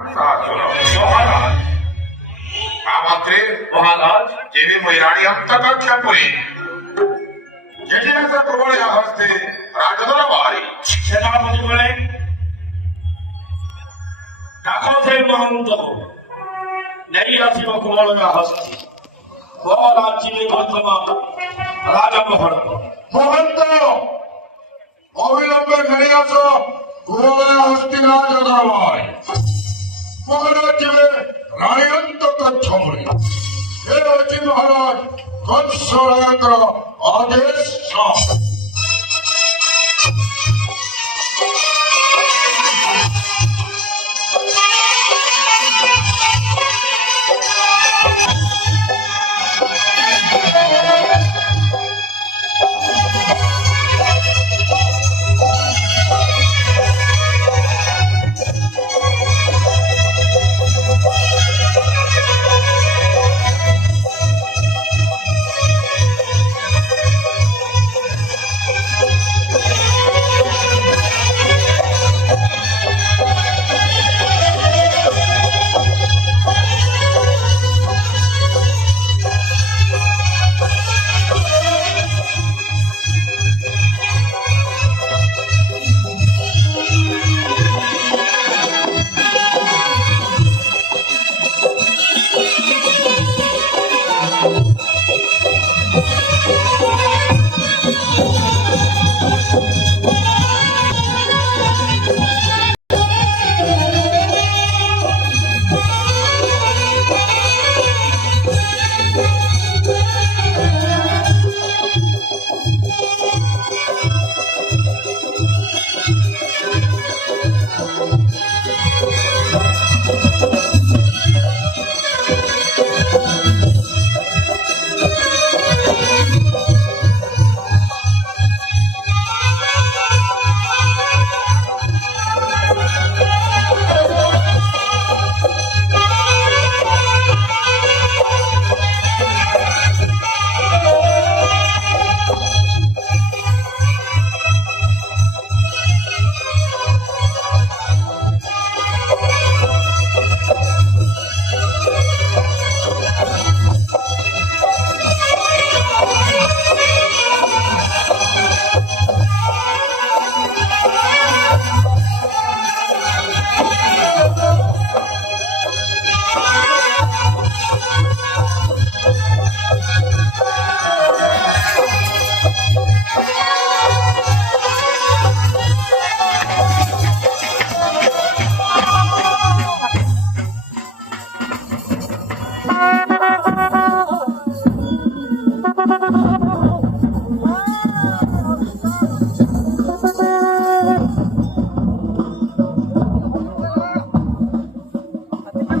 महाराज मात्रे महाराज जेवी मैराणी अंतकाक्षपुरी जटिलाचा प्रबळ या हस्ते राजदरबारी सेनापती बोले ठाकुर साहेब महंत नहीं आसिब कुमार या हस्ते वो राज्य में वर्तमान राजा महंत महंत अविलंबे घरी असो कुमार हस्ती राजदरबारी महाराज में राणी अंतकाक्षपुरी हे राजी महाराज कंसरायत्र आदेश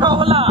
Hola.